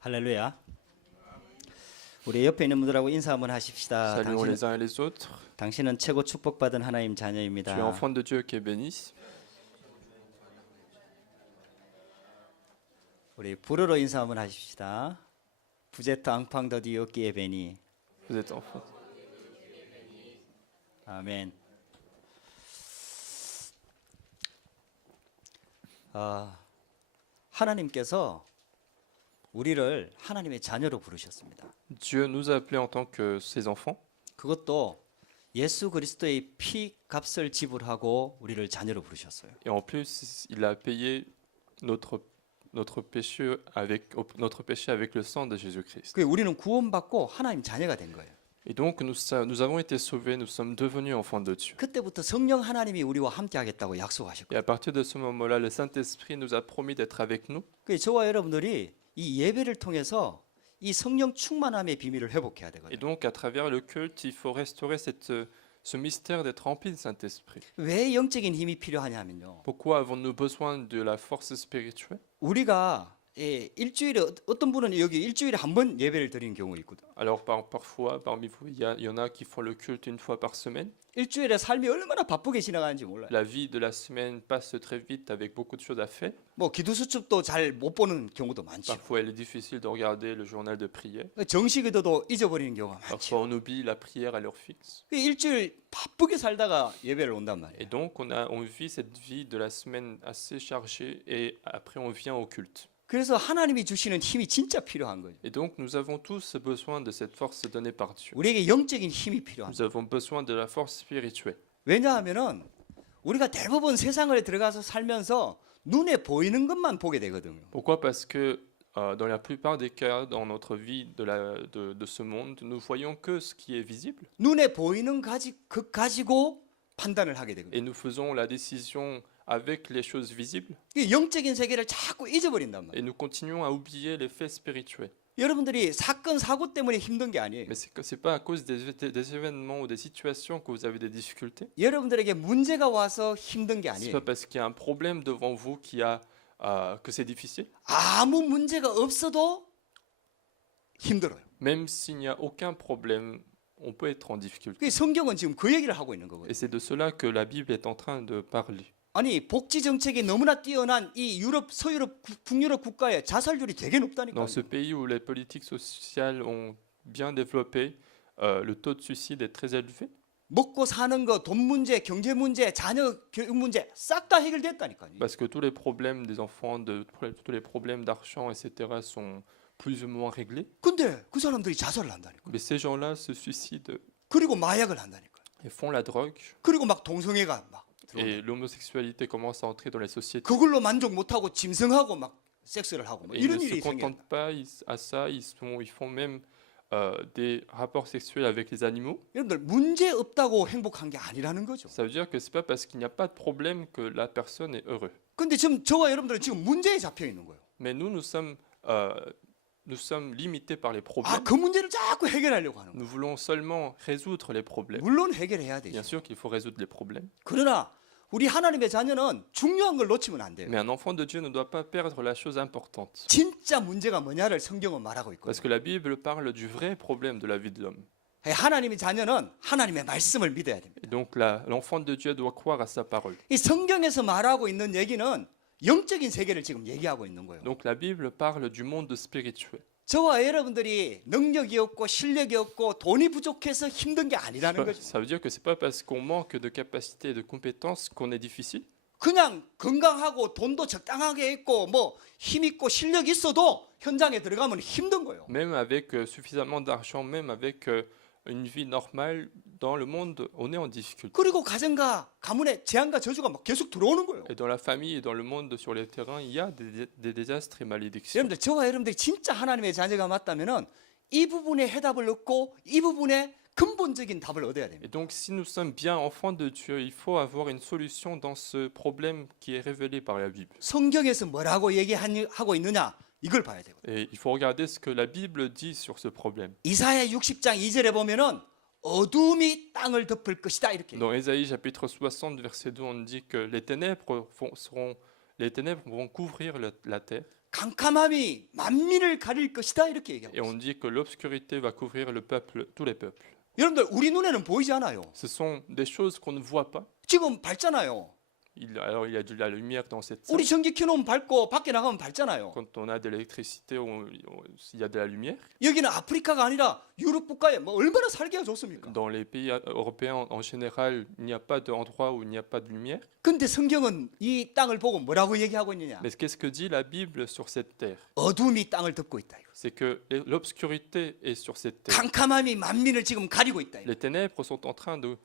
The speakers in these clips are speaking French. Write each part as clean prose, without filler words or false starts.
할렐루야. 우리 옆에 있는 분들하고 인사 한번 하십시다. Saluons les uns et les autres. 당신은 최고 축복받은 하나님 Tu es 자녀입니다. enfant de Dieu qui est béni. 우리 불어로 인사 한번 하십시다. 부제트 앙팡 더디오 끼에 베니. Vous êtes enfant. 아멘. 하나님께서 우리를 하나님의 자녀로 부르셨습니다. Dieu nous a appelés en tant que ses enfants. 그것도 예수 그리스도의 피 값을 지불하고 우리를 자녀로 부르셨어요. Et en plus, il a payé notre péché avec le sang de Jésus-Christ. 그 우리는 구원받고 하나님 자녀가 된 거예요. Et donc, nous avons été sauvés, nous sommes devenus enfants de Dieu. 그때부터 성령 하나님이 우리와 함께 하겠다고 Et 약속하셨고, à partir de ce moment-là, le Saint-Esprit nous a promis d'être avec nous. 그 저와 여러분들이 이 예배를 통해서 이 성령 충만함의 비밀을 회복해야 Et 되거든요. donc, à travers le culte, il faut restaurer ce mystère d'être rempli du Saint-Esprit. 왜 영적인 힘이 필요하냐면요. Pourquoi avons-nous besoin de la force spirituelle? 우리가 일주일에 어떤 분은 여기 일주일에 한 번 예배를 드리는 경우 있거든. Alors parfois, parmi vous, il y en a qui font le culte une fois par semaine. 일주일에 삶이 얼마나 바쁘게 지나가는지 몰라요. La vie de la semaine passe très vite avec beaucoup de choses à faire. 뭐 기도 수첩도 잘 못 보는 경우도 많죠. Parfois, elle est difficile de regarder le journal de prière. 정시 기도도 잊어버리는 경우가 많죠. Parfois, on oublie la prière à l'heure fixe. 일주일 바쁘게 살다가 예배를 온단 말이에요. Et donc, on vit cette vie de la semaine assez chargée et après, on vient au culte. 그래서 하나님이 주시는 힘이 진짜 필요한 거예요. Et donc, nous avons tous besoin de cette force donnée par Dieu. 우리에게 영적인 힘이 필요한 Nous 거예요. avons besoin de la force spirituelle. 왜냐하면은 우리가 대부분 세상을 들어가서 살면서 눈에 보이는 것만 보게 되거든요. Pourquoi? Parce que dans la plupart des cas, dans notre vie de ce monde, nous voyons que ce qui est visible 눈에 보이는 것 가지고 판단을 하게 되거든요. et nous faisons la décision avec les choses visibles 이 영적인 세계를 자꾸 잊어버린단 말이에요. et nous continuons à oublier les faits spirituels. 여러분들이 사건 사고 때문에 힘든 게 아니에요. Mais c'est pas à cause des événements ou des situations que vous avez des difficultés. 여러분들에게 문제가 와서 힘든 게 C'est pas 아니에요. parce qu'il y a un problème devant vous que c'est difficile. 아무 문제가 없어도 힘들어요. Même s'il n'y a aucun problème, on peut être en difficulté. 그 성경은 지금 그 얘기를 하고 있는 거거든요. Et c'est de cela que la Bible est en train de parler. 아니 복지 정책이 너무나 뛰어난 이 유럽, 서유럽, 북유럽 국가의 자살률이 되게 높다니까요. Dans ce pays où les politiques sociales ont bien développé, le taux de suicide est très élevé. 먹고 사는 거, 돈 문제, 경제 문제, 자녀 교육 문제 싹 다 해결됐다니까요. Parce que tous les problèmes des enfants, tous les problèmes d'argent, etc. sont plus ou moins réglés. 근데 그 사람들이 자살을 한다니까. Mais ces gens-là se suicident 그리고 마약을 한다니까. et font la drogue. 그리고 막 동성애가 막 들어온다. Et l'homosexualité commence à entrer dans les sociétés. 그걸로 만족 못하고 짐승하고 막 섹스를 하고 뭐 Et ils 이런 ne se 일이 생겨. contentent pas à ça, ils font même des rapports sexuels avec les animaux. 여러분들 문제 없다고 행복한 게 아니라는 거죠. Ça veut dire que c'est pas parce qu'il n'y a pas de problème que la personne est heureuse. 근데 지금 저와 여러분들은 지금 문제에 잡혀 있는 거예요. Mais nous sommes limités par les 아, problèmes. 그 문제를 자꾸 해결하려고 하는 거예요. Nous voulons seulement résoudre les problèmes. 물론 해결해야 Bien 되죠. sûr qu'il faut résoudre les problèmes. 그러나 우리 하나님의 자녀는 중요한 걸 놓치면 안 돼요. Mais un enfant de Dieu ne doit pas perdre la chose importante. 진짜 문제가 뭐냐를 성경은 말하고 있거든요. Parce que la Bible parle du vrai problème de la vie de l'homme. 하나님의 자녀는 하나님의 말씀을 믿어야 됩니다. Et donc l'enfant de Dieu doit croire à sa parole. 이 성경에서 말하고 있는 얘기는 영적인 세계를 지금 얘기하고 있는 거예요. Donc la Bible parle du monde spirituel. 저와 여러분들이 능력이 없고 실력이 없고 돈이 부족해서 힘든 게 아니라는 거죠. Ça veut dire que c'est pas parce qu'on manque de capacités et de compétences qu'on est difficile. 그냥 건강하고 돈도 적당하게 있고 뭐 힘 있고 실력 있어도 현장에 들어가면 힘든 거예요. Même avec suffisamment d'argent, même avec une vie normale, dans le monde, on est en difficulté. 그리고 가정과 가문에 재앙과 저주가 막 계속 들어오는 거예요. Et dans la famille et dans le monde, sur les terrains, il y a des désastres et malédictions. 여러분들 저와 여러분들이 진짜 하나님의 자녀가 맞다면은 이 부분에 해답을 얻고 이 부분에 근본적인 답을 얻어야 됩니다. Et donc, si nous sommes bien enfants de Dieu, il faut avoir une solution dans ce problème qui est révélé par la Bible. 성경에서 뭐라고 얘기하고 있느냐 이걸 봐야 되고. Et il faut regarder ce que la Bible dit sur ce problème. 이사야 60장 2절에 보면은 어둠이 땅을 덮을 것이다 이렇게. Dans Ésaïe chapitre 60, verset 2, on dit que les ténèbres vont couvrir la terre. 캄캄함이 만민을 가릴 것이다 이렇게 얘기하고 Et on 있어요. dit que l'obscurité va couvrir le peuple, tous les peuples. 여러분들 우리 눈에는 보이지 않아요. Ce sont des choses qu'on ne voit pas. 지금 밝잖아요. Alors il y a de la lumière dans cette salle. 우리 전기 켜놓으면 밝고 밖에 나가면 밝잖아요. Quand on a de l'électricité, il y a de la lumière. 여기는 아프리카가 아니라 유럽 국가에 뭐 얼마나 살기가 좋습니까? Dans les pays européens en général, il n'y a pas d'endroit où il n'y a pas de lumière. 근데 성경은 이 땅을 보고 뭐라고 얘기하고 있느냐? Mais qu'est-ce que dit la Bible sur cette terre? 어둠이 땅을 덮고 있다. 이거. C'est que l'obscurité est sur cette terre. 캄캄함이 만민을 지금 가리고 있다. 이거. Les ténèbres sont en train de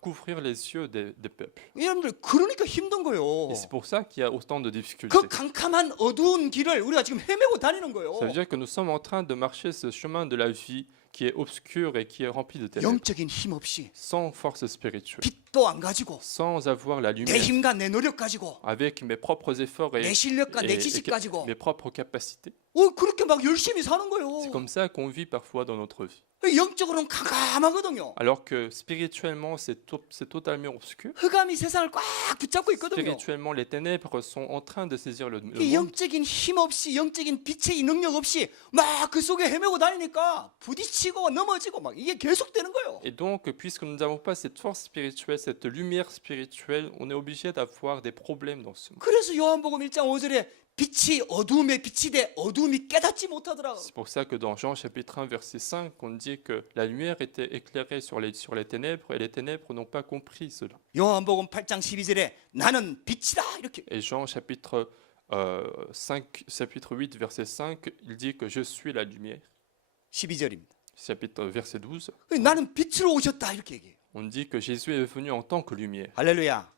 couvrir les yeux des peuples. 여러분들 그러니까 힘든 거예요. Et c'est pour ça qu'il y a autant de difficultés. 그 캄캄한 어두운 길을 우리가 지금 헤매고 다니는 거예요. Ça veut dire que nous sommes en train de marcher ce chemin de la vie qui est obscur et qui est rempli de ténèbres, 영적인 힘 없이 sans force spirituelle, 빛도 안 가지고 sans avoir la 내 lumière, 힘과 내 노력 가지고 avec mes propres efforts 내 실력과 내 et 지식 가지고 mes propres capacités. 그렇게 막 열심히 사는 C'est 거예요. comme ça qu'on vit parfois dans notre vie. 영적으로는 캄캄하거든요. Alors que spirituellement, c'est totalement obscur. 흑암이 세상을 꽉 붙잡고 있거든요. Spirituellement, les ténèbres sont en train de saisir le 이 monde. 영적인 힘 없이 영적인 빛의 이 능력 없이 막 그 속에 헤매고 다니니까 부딪히고 넘어지고 막 이게 계속되는 거예요. Et donc, puisque nous n'avons pas cette force spirituelle, cette lumière spirituelle, on est obligé d'avoir des problèmes dans ce monde. 그래서 요한복음 1장 5절에 빛이 어두움에 빛이 돼 어두움이 깨닫지 못하더라. C'est pour ça que dans Jean chapitre 1 verset 5, on dit que la lumière était éclairée sur les ténèbres et les ténèbres n'ont pas compris cela. 요한복음 8장 12절에 나는 빛이다 이렇게. Et Jean chapitre 8 verset 5, il dit que je suis la lumière. 12절입니다. Chapitre verset 12, 나는 빛으로 오셨다 이렇게 얘기해요. on dit que Jésus est venu en tant que lumière. 할렐루야.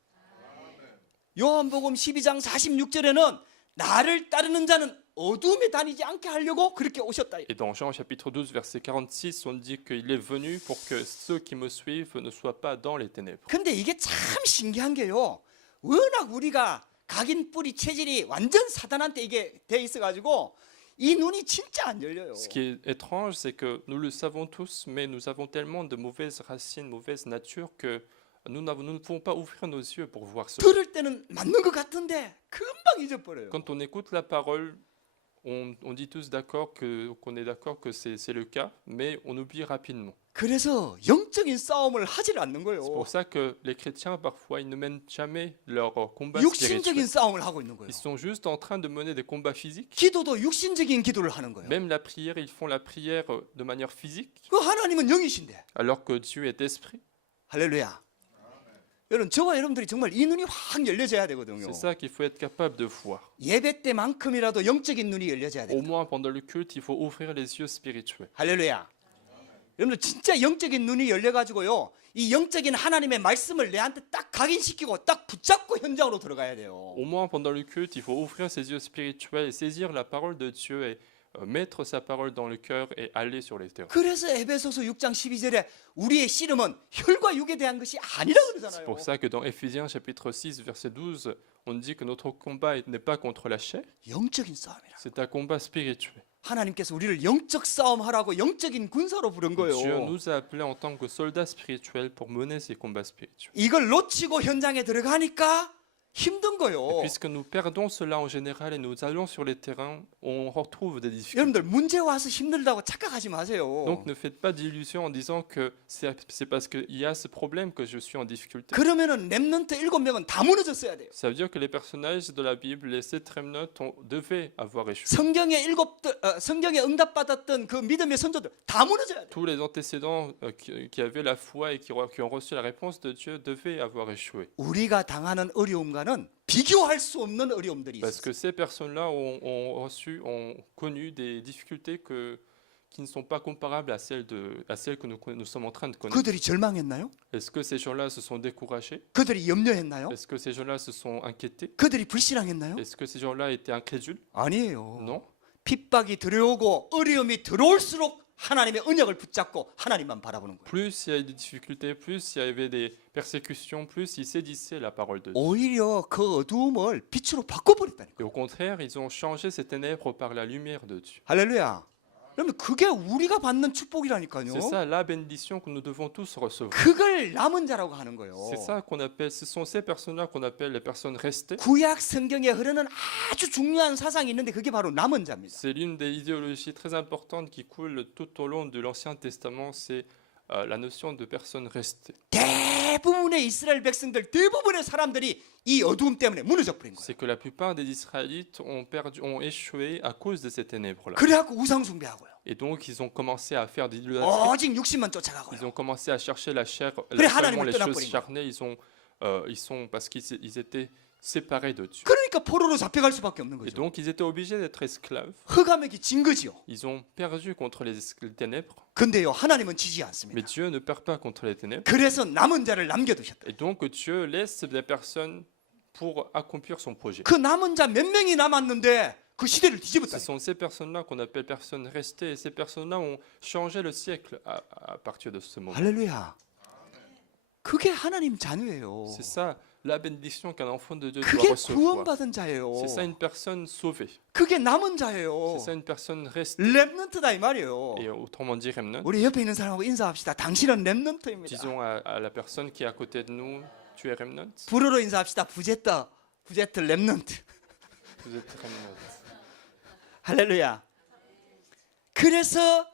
요한복음 12장 46절에는 나를 따르는 자는 어둠에 다니지 않게 하려고 그렇게 오셨다. Et dans Jean chapitre 12 verset 46, on dit qu'il est venu pour que ceux qui me suivent ne soient pas dans les ténèbres. 근데 이게 참 신기한 게요. 워낙 우리가 각인 뿌리 체질이 완전 사단한테 이게 돼 있어 가지고 이 눈이 진짜 안 열려요. Ce qui est étrange, c'est que nous le savons tous, mais nous avons tellement de mauvaises racines, mauvaise nature que nous ne pouvons pas ouvrir nos yeux pour voir cela. 들을 때는 맞는 것 같은데 금방 잊어버려요. Quand on écoute la parole, on dit tous qu'on est d'accord que c'est le cas, mais on oublie rapidement. 그래서 영적인 싸움을 하질 않는 거예요. C'est pour ça que les chrétiens, parfois, ils ne mènent jamais leur combat 육신적인 spirituel. 싸움을 하고 있는 거예요. Ils sont juste en train de mener des combats physiques. 기도도 육신적인 기도를 하는 거예요. Même la prière, ils font la prière de manière physique, 그 하나님은 영이신데. alors que Dieu est esprit. 할렐루야. 여러분 저와 여러분들이 정말 이 눈이 확 열려져야 되거든요. C'est ça qu'il faut être capable de voir. 예배 때만큼이라도 영적인 눈이 열려져야 Au 돼요. moins pendant le culte, il faut ouvrir les yeux spirituels. 할렐루야. 여러분들 진짜 영적인 눈이 열려가지고요. 이 영적인 하나님의 말씀을 내한테 딱 각인시키고 딱 붙잡고 현장으로 들어가야 돼요. Au moins pendant le culte, il faut ouvrir ses yeux spirituels et saisir la parole de Dieu et mettre sa parole dans le cœur et aller sur les terrains. 그래서 에베소서 6장 12절에 우리의 씨름은 혈과 육에 대한 것이 아니라 C'est 그러잖아요. pour ça que dans Éphésiens chapitre 6 verset 12, on dit que notre combat n'est pas contre la chair, 영적인 싸움이라. c'est un combat spirituel. 하나님께서 우리를 영적 싸움하라고 영적인 군사로 부른 거예요. Dieu nous a appelés en tant que soldats spirituels pour mener ces combats spirituels. 이걸 놓치고 현장에 들어가니까 힘든 Et 거예요. puisque nous perdons cela en général et nous allons sur les terrains, on retrouve des difficultés. 여러분들 문제 와서 힘들다고 착각하지 마세요. Donc ne faites pas d'illusions en disant que c'est parce qu'il y a ce problème que je suis en difficulté. 그러면은 렘넌트 7명은 다 무너졌어야 돼요. Ça veut dire que les personnages de la Bible, les 7 remnants, devaient avoir échoué. 성경에 응답받았던 그 믿음의 선조들 다 무너져야 돼요. Tous les antécédents qui avaient la foi et qui ont reçu la réponse de Dieu devaient avoir échoué. 우리가 당하는 어려움과는 비교할 수 없는 어려움들이 Parce 있어요. que ces personnes-là ont connu des difficultés qui ne sont pas comparables à celles que nous sommes en train de connaître. 그들이 절망했나요? Est-ce que ces gens-là se sont découragés? 그들이 염려했나요? Est-ce que ces gens-là se sont inquiétés? 그들이 불신앙했나요? Est-ce que ces gens-là étaient incrédules? 아니에요. Non. 핍박이 들어오고 어려움이 들어올수록 하나님의 언약을 붙잡고 하나님만 바라보는 거예요. Plus il y avait des difficultés, plus il y avait des persécutions, plus ils saisissaient la parole de Dieu. 오히려 그 어두움을 빛으로 바꿔버렸다니까. Et au contraire, ils ont changé ces ténèbres par la lumière de Dieu. 할렐루야. 그러면 그게 우리가 받는 축복이라니까요. C'est ça la bénédiction que nous devons tous recevoir. 그걸 남은 자라고 하는 거예요. C'est ça qu'on appelle, ce sont ces personnes-là qu'on appelle les personnes restées. 구약 성경에 흐르는 아주 중요한 사상이 있는데 그게 바로 남은 자입니다. C'est l'une des idéologies très importantes qui coule tout au long de l'Ancien Testament, c'est la notion de personnes restées. 대부분의 이스라엘 백성들, 대부분의 사람들이 이 어두움 때문에 무너져 버린 거예요. C'est que la plupart des Israélites ont échoué à cause de ces ténèbres-là. 그래갖고 우상 숭배하고요. Et donc, ils ont commencé à faire des idolâtries. 오직 육신만 Ils 쫓아가고요. ont commencé à chercher la chair, 그래, seulement 하나님을 les choses 떠나버린 거야. charnelles. Ils sont parce qu'ils étaient séparés de Dieu. 그러니까 포로로 잡혀갈 수밖에 없는 Et 거죠. donc, ils étaient obligés d'être esclaves. 흑암에게 진 거지요. Ils ont perdu contre les ténèbres, 근데요, 하나님은 지지 mais 않습니다. Dieu ne perd pas contre les ténèbres. 그래서 남은 자를 남겨두셨다. Et donc, Dieu laisse des personnes pour accomplir son projet. 그 남은 자 몇 명이 남았는데 그 시대를 뒤집었다. Ce sont ces personnes-là qu'on appelle personnes restées. Et ces personnes-là ont changé le siècle à partir de ce moment. 할렐루야. 그게 하나님 자녀예요. C'est ça la bénédiction qu'un enfant de Dieu doit 그게 recevoir. 구원받은 자예요. C'est ça une personne sauvée. 그게 남은 자예요. C'est ça une personne restée. 렘넌트다 이 말이에요. Et autrement dit, remnant. 우리 옆에 있는 사람하고 인사합시다. 당신은 렘넌트입니다. Disons à la personne qui est à côté de nous, tu es remnant. 불어로 인사합시다. 부제트 렘넌트. Vous êtes remnant. 할렐루야. 그래서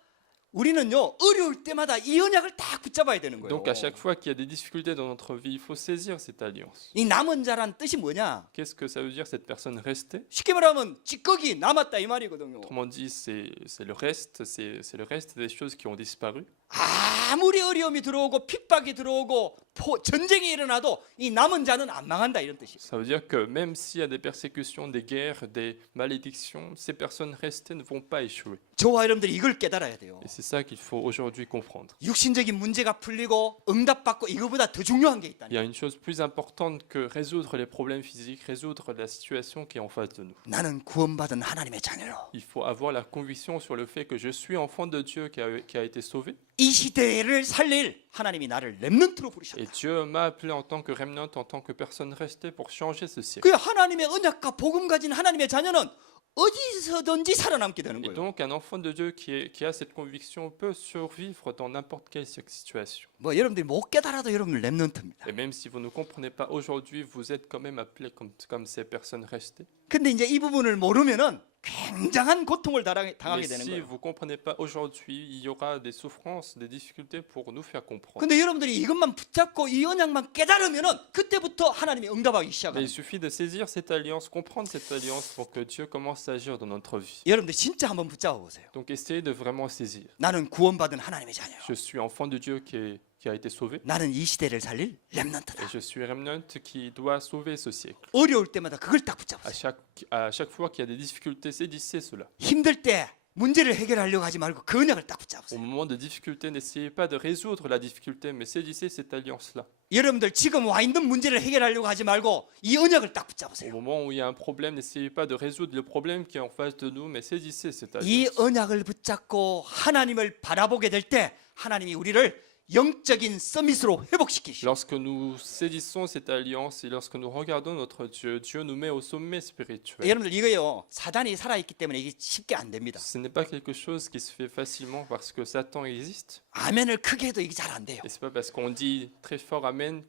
우리는요, 어려울 때마다 이 언약을 딱 붙잡아야 되는 거예요. Donc à chaque fois qu'il y a des difficultés dans notre vie, il faut saisir cette alliance. 이 남은 자란 뜻이 뭐냐? Qu'est-ce que ça veut dire cette personne restée? 쉽게 말하면 찌꺼기 남았다 이 말이거든요. Autrement dit, c'est le reste, c'est le reste des choses qui ont disparu. 아무리 어려움이 들어오고 핍박이 들어오고 전쟁이 일어나도 이 남은 자는 안 망한다 이런 뜻이에요. Ça veut dire que même s'il y a des persécutions, des guerres, des malédictions, ces personnes restées ne vont pas échouer. 저와 여러분들이 이걸 깨달아야 돼요. Et c'est ça qu'il faut aujourd'hui comprendre. 육신적인 문제가 풀리고 응답받고 이거보다 더 중요한 게 Il 있다니. y a une chose plus importante que résoudre les problèmes physiques, résoudre la situation qui est en face de nous. 나는 구원받은 하나님의 자녀로 Il faut avoir la conviction sur le fait que je suis enfant de Dieu qui a été sauvé. 이 시대를 살릴 하나님이 나를 렘넌트로 부르셨다. Et Dieu m'a appelé en tant que remnant, en tant que personne restée pour changer ce siècle. 그 하나님의 언약과 복음 가진 하나님의 자녀는 어디서든지 살아남게 되는 Et 거예요. donc un enfant de Dieu qui a cette conviction peut survivre dans n'importe quelle situation. 뭐 여러분들이 못 깨달아도 여러분은 렘넌트입니다. Et même si vous ne comprenez pas aujourd'hui, vous êtes quand même appelés comme ces personnes restées. 근데 이제 이 부분을 모르면은 굉장한 고통을 당하게 Mais 되는 si 거예요. vous ne comprenez pas aujourd'hui, il y aura des souffrances, des difficultés pour nous faire comprendre. 근데 여러분들이 이것만 붙잡고 이 언약만 깨달으면은 그때부터 하나님이 응답하기 Mais 시작합니다. il suffit de saisir cette alliance, comprendre cette alliance pour que Dieu commence à agir dans notre vie. 여러분들 진짜 한번 붙잡아 보세요. Donc essayez de vraiment saisir. 나는 구원받은 하나님의 자녀예요. Je suis enfant de Dieu qui a été sauvé. 나는 이 시대를 살릴 Et 렘넌트다. je suis remnant qui doit sauver ce siècle. 어려울 때마다 그걸 딱 붙잡으세요. À chaque fois qu'il y a des difficultés, saisissez cela. 힘들 때 문제를 해결하려고 하지 말고 그 언약을 딱 Au 붙잡으세요. moment de difficultés, n'essayez pas de résoudre la difficulté, mais saisissez cette alliance-là. 여러분들 지금 와 있는 문제를 해결하려고 하지 말고 이 언약을 딱 Au 붙잡으세요. moment où il y a un problème, n'essayez pas de résoudre le problème qui est en face de nous, mais saisissez cette 이 alliance. 언약을 붙잡고 하나님을 바라보게 될 때 하나님이 우리를 영적인 서밋으로 회복시키시오. Lorsque nous saisissons cette alliance et lorsque nous regardons notre Dieu, Dieu nous met au sommet spirituel. 여러분들 이거요. 사단이 살아있기 때문에 이게 쉽게 안 됩니다. Ce n'est pas quelque chose qui se fait facilement parce que Satan existe. 아멘을 크게 해도 이게 잘 안 돼요. Et c'est pas parce qu'on dit très fort Amen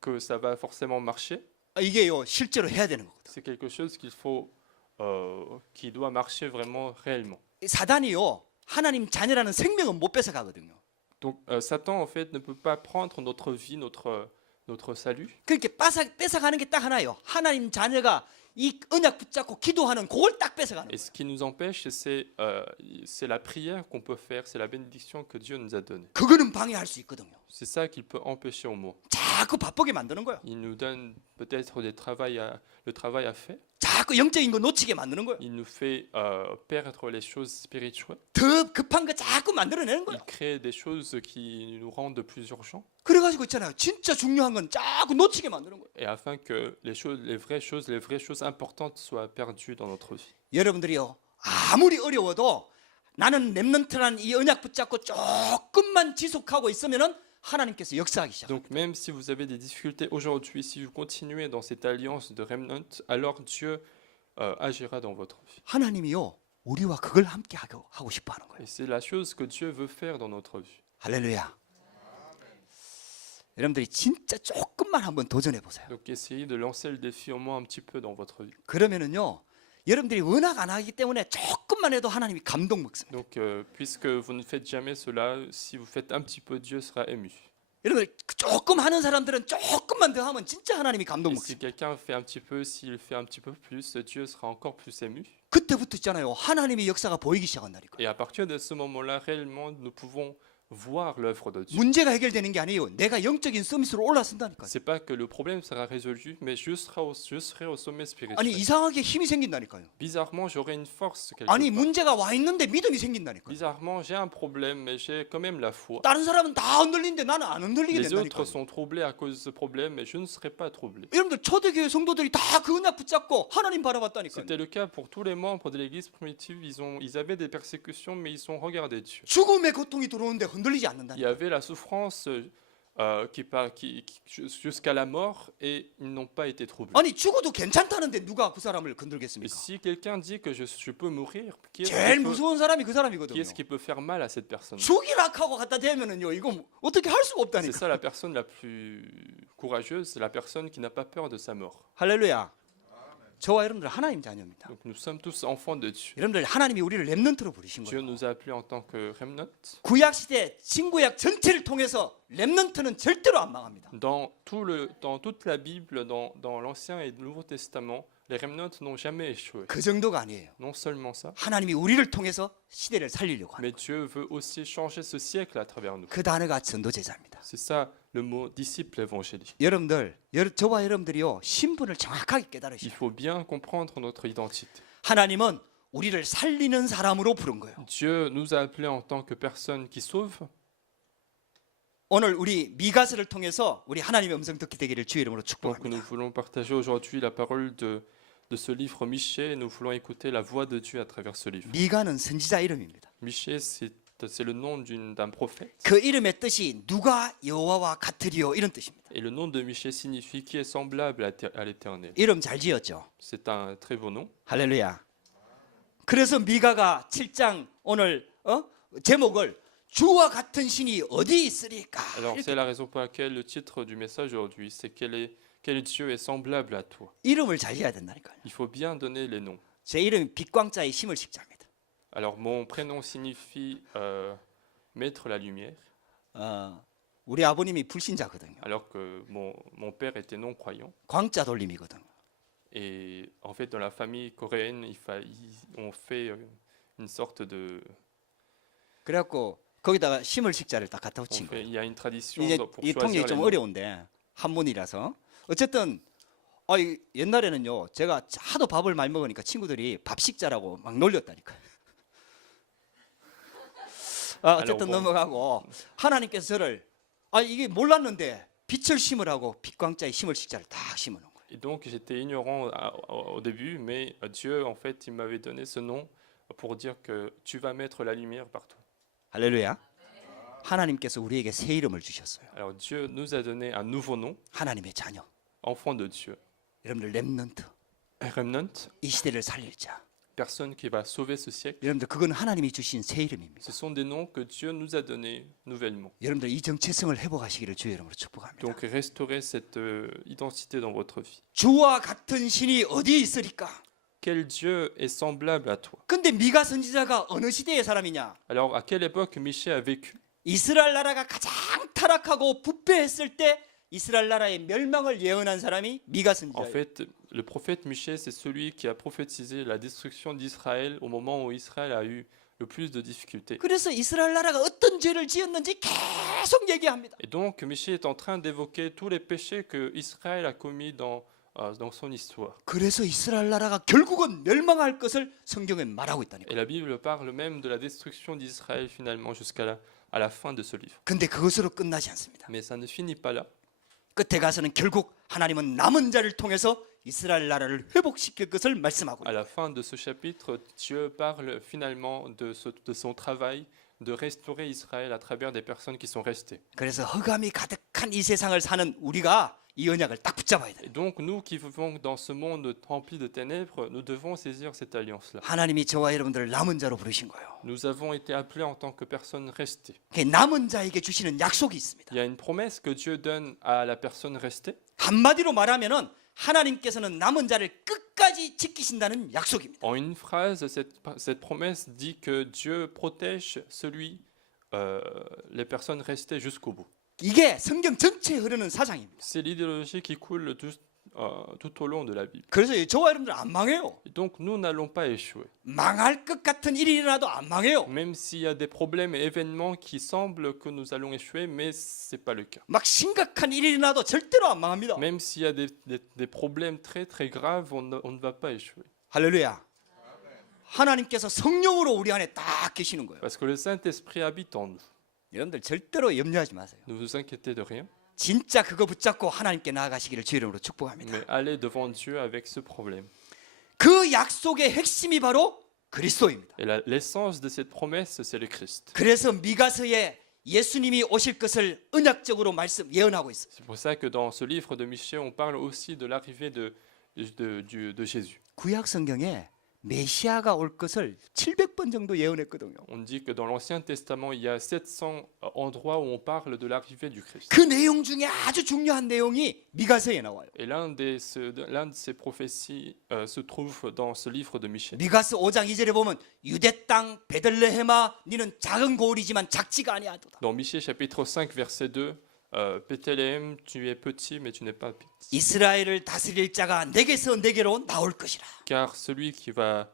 que ça va forcément marcher. 이게요. 실제로 해야 되는 거거든. C'est quelque chose qui doit marcher vraiment réellement. 사단이요. 하나님 자녀라는 생명은 못 뺏어 가거든요. Donc Satan en fait ne peut pas prendre notre vie, notre salut. 그렇게 뺏어 가는 게 딱 하나예요. 하나님 자녀가 이 언약 붙잡고 기도하는 그걸 딱 뺏어 가는 Et 거예요. ce qui nous empêche, c'est la prière qu'on peut faire, c'est la bénédiction que Dieu nous a donnée. 그거는 방해할 수 있거든요. C'est ça qu'il peut empêcher au moins. 자꾸 바쁘게 만드는 거예요. Il nous donne peut-être le travail à faire. 자꾸 영적인 거 놓치게 만드는 거예요. Il nous fait perdre les choses spirituelles. 더 급한 거 자꾸 만들어내는 Il 거예요. crée des choses qui nous rendent plus urgents. 그래가지고 있잖아요. 진짜 중요한 건 자꾸 놓치게 만드는 거예요. Et afin que les vraies choses importantes soient perdues dans notre vie. 여러분들이요. 아무리 어려워도 나는 렘넌트라는 이 언약 붙잡고 조금만 지속하고 있으면은 하나님께서 역사하기 시작. Donc même si vous avez des difficultés aujourd'hui, si vous continuez dans cette alliance de remnant, alors Dieu agira dans votre vie. 하나님이요. 우리와 그걸 함께 하고 싶어 하는 거예요. Et c'est la chose que Dieu veut faire dans notre vie. 할렐루야. 여러분들이 진짜 조금만 한번 도전해 보세요. Donc essayez de lancer le défi au moins un petit peu dans votre vie. 그러면은요, 여러분들이 워낙 안 하기 때문에 조금만 해도 하나님이 감동 먹습니다. Donc puisque vous ne faites jamais cela, si vous faites un petit peu, Dieu sera ému. 여러분들 조금 하는 사람들은 조금만 더 하면 진짜 하나님이 감동 Et si 먹습니다. quelqu'un fait un petit peu, s'il fait un petit peu plus, Dieu sera encore plus ému. 그때부터 있잖아요, 하나님의 역사가 보이기 시작한다니까요. Et à partir de ce moment-là, réellement, nous pouvons voir l'œuvre de Dieu. 문제가 해결되는 게 아니에요. 내가 영적인 서밋으로 올라선다니까요. C'est pas que le problème sera résolu, mais je serai au sommet 아니 spirituel. 이상하게 힘이 생긴다니까요. Bizarrement, j'aurai une force quelque 아니 part. 문제가 와 있는데 믿음이 생긴다니까요. Bizarrement, j'ai un problème, mais j'ai quand même la foi. 다른 사람은 다 흔들리는데 나는 안 흔들리게 Les autres 된다니까요. sont troublés à cause de ce problème, mais je ne serai pas troublé. 여러분들 초대교회 성도들이 다 그 은혜 붙잡고 하나님 바라봤다니까요. C'était le cas pour tous les membres de l'église primitive. Ils avaient des persécutions, mais ils ont regardé Dieu. 죽음의 고통이 들어오는데 흔들리지 Il y 않는다니까요. avait la souffrance jusqu'à la mort et ils n'ont pas été troublés. 아니 죽어도 괜찮다는데 누가 그 사람을 Et 건들겠습니까? si quelqu'un dit que je peux mourir, 제일 무서운 사람이 그 qui 사람이거든요. est-ce qui peut faire mal à cette personne? 죽이라 하고 갖다 대면은요, 이거 어떻게 할 수가 C'est 없다니까. ça la personne la plus courageuse, c'est la personne qui n'a pas peur de sa mort. 할렐루야. 저와 여러분들 하나님 자녀입니다. Donc nous sommes tous enfants de Dieu. 여러분들 하나님이 우리를 렘넌트로 부르신 Dieu 거예요. nous a appelés en tant que remnant. 구약 시대 신구약 전체를 통해서 렘넌트는 절대로 안 망합니다. Dans toute la Bible, dans l'Ancien et le Nouveau Testament, les remnants n'ont jamais échoué. 그 정도가 아니에요. Non seulement ça, 하나님이 우리를 통해서 시대를 살리려고 합니다. mais Dieu veut aussi changer ce siècle à travers nous. 그 단어가 전도제자입니다. C'est ça le mot disciple évangélique. 여러분들, 저와 여러분들이요 신분을 정확하게 Il 깨달으셔야 돼요. faut bien comprendre notre identité. 하나님은 우리를 살리는 사람으로 부른 거예요. Dieu nous a appelés en tant que personnes qui sauvent. 오늘 우리 미가서를 통해서 우리 하나님의 음성 듣게 되기를 주의 이름으로 Donc 축복합니다. nous voulons partager aujourd'hui la parole de ce livre Michée et nous voulons écouter la voix de Dieu à travers ce livre. 미가는 선지자 이름입니다. Michée, c'est le nom d'un prophète. 그 이름의 뜻이 누가 여호와와 같으리요 이런 뜻입니다. Et le nom de Michée signifie qui est semblable à l'Éternel. 이름 잘 지었죠. C'est un très beau nom. 할렐루야. 그래서 미가가 7장 오늘 제목을 주와 같은 신이 어디 있으리까? Alors c'est la raison pour laquelle le titre du message aujourd'hui, c'est quel Dieu est semblable à toi. 이름을 잘 지어야 된다니까요. Il faut bien donner les noms. 제 이름이 빛광자의 힘을 식자입니다. Alors mon prénom signifie mettre la lumière, 우리 아버님이 불신자거든요. alors que mon père était non-croyant. 광자 돌림이거든요. Et en fait, dans la famille coréenne, on fait une sorte de... 그래갖고 거기다가 심을 식자를 딱 갖다 붙인 거예요. Il y a une tradition 이제 pour 이 choisir 통역이 les 좀 noms. 어려운데 한문이라서 어쨌든 옛날에는요 제가 하도 밥을 많이 먹으니까 친구들이 밥식자라고 막 놀렸다니까요. 어쨌든 넘어가고 하나님께서 저를 이게 몰랐는데 빛을 심으라고 빛광자의 심을 식자를 딱 심어놓은 거예요. Et donc j'étais ignorant au début, mais Dieu en fait il m'avait donné ce nom pour dire que tu vas mettre la lumière partout. 할렐루야. 하나님께서 우리에게 새 이름을 주셨어요. Alors Dieu nous a donné un nouveau nom, 하나님의 자녀. enfant de Dieu. 여러분들 렘넌트. Remnant, 이 시대를 살릴 자. personne qui va sauver ce siècle. 여러분들 그건 하나님이 주신 새 이름입니다. Ce sont des noms que Dieu nous a donnés nouvellement. 여러분들 이 정체성을 회복하시기를 주의 이름으로 축복합니다. Donc restaurer cette identité dans votre vie. 주와 같은 신이 어디 있으리까? Quel Dieu est semblable à toi? 근데 미가 선지자가 어느 시대의 사람이냐? Alors à quelle époque Michée a vécu? 이스라엘 나라가 가장 타락하고 부패했을 때 이스라엘 나라의 멸망을 예언한 사람이 미가 En 선지자예요. fait, le prophète Michée, c'est celui qui a prophétisé la destruction d'Israël au moment où Israël a eu le plus de difficultés. 그래서 이스라엘 나라가 어떤 죄를 지었는지 계속 얘기합니다. Et donc Michée est en train d'évoquer tous les péchés que Israël a commis dans son histoire. 그래서 이스라엘 나라가 결국은 멸망할 것을 성경에 말하고 있다니까. Et la Bible parle même de la destruction d'Israël finalement jusqu'à la fin de ce livre. 근데 그것으로 끝나지 않습니다. Mais ça ne finit pas là. 끝에 가서는 결국 하나님은 남은 자를 통해서 이스라엘 나라를 회복시킬 것을 말씀하고 À la fin de ce chapitre, Dieu parle finalement de son travail de restaurer Israël à travers des personnes qui sont restées. 그래서 흑암이 가득한 이 세상을 사는 우리가 이 언약을 딱 붙잡아야 돼요. Et donc, nous qui vivons dans ce monde rempli de ténèbres, nous devons saisir cette alliance-là. 하나님이 저와 여러분들을 남은 자로 부르신 거예요. Nous avons été appelés en tant que personnes restées. 그 남은 자에게 주시는 약속이 있습니다. Il y a une promesse que Dieu donne à la personne restée. 한마디로 말하면은 하나님께서는 남은 자를 끝까지 지키신다는 약속입니다. En une phrase, cette promesse dit que Dieu protège les personnes restées jusqu'au bout. 이게 성경 전체에 흐르는 사상입니다. C'est l'idéologie qui coule tout au long de la Bible. 그래서 저와 여러분들 안 망해요. Et donc, nous n'allons pas échouer. 망할 것 같은 일이 일어나도 안 망해요. Même s'il y a des problèmes et événements qui semblent que nous allons échouer, mais ce n'est pas le cas. 막 심각한 일이 일어나도 절대로 안 망합니다. Même s'il y a des problèmes très très graves, on ne va pas échouer. 할렐루야. 하나님께서 성령으로 우리 안에 딱 계시는 거예요. Parce que le Saint-Esprit habite en nous. 여러분들 절대로 염려하지 마세요. Ne vous inquiétez de rien, 진짜 그거 붙잡고 하나님께 나아가시기를 주의 이름으로 축복합니다. mais allez devant Dieu avec ce problème. 그 약속의 핵심이 바로 그리스도입니다. Et l'essence de cette promesse, c'est le Christ. 그래서 미가서에 예수님이 오실 것을 언약적으로 예언하고 있어요. C'est pour ça que dans ce livre de Michée, on parle aussi de l'arrivée de Jésus. 구약 성경에 메시아가 올 것을 700번 정도 예언했거든요. On dit que dans l'Ancien Testament, il y a 700 endroits où on parle de l'arrivée du Christ. 그 내용 중에 아주 중요한 내용이 미가서에 나와요. Et l'un de ces prophéties se trouve dans ce livre de Michée. 미가서 5장 2절에 보면 유대 땅 베들레헴아 니는 작은 고을이지만 작지가 아니하도다. Dans Michée chapitre 5 verset 2, Bethléem, tu es petit mais tu n'es pas petit. 이스라엘을 다스릴 자가 내게서 내게로 나올 것이라. Car celui qui va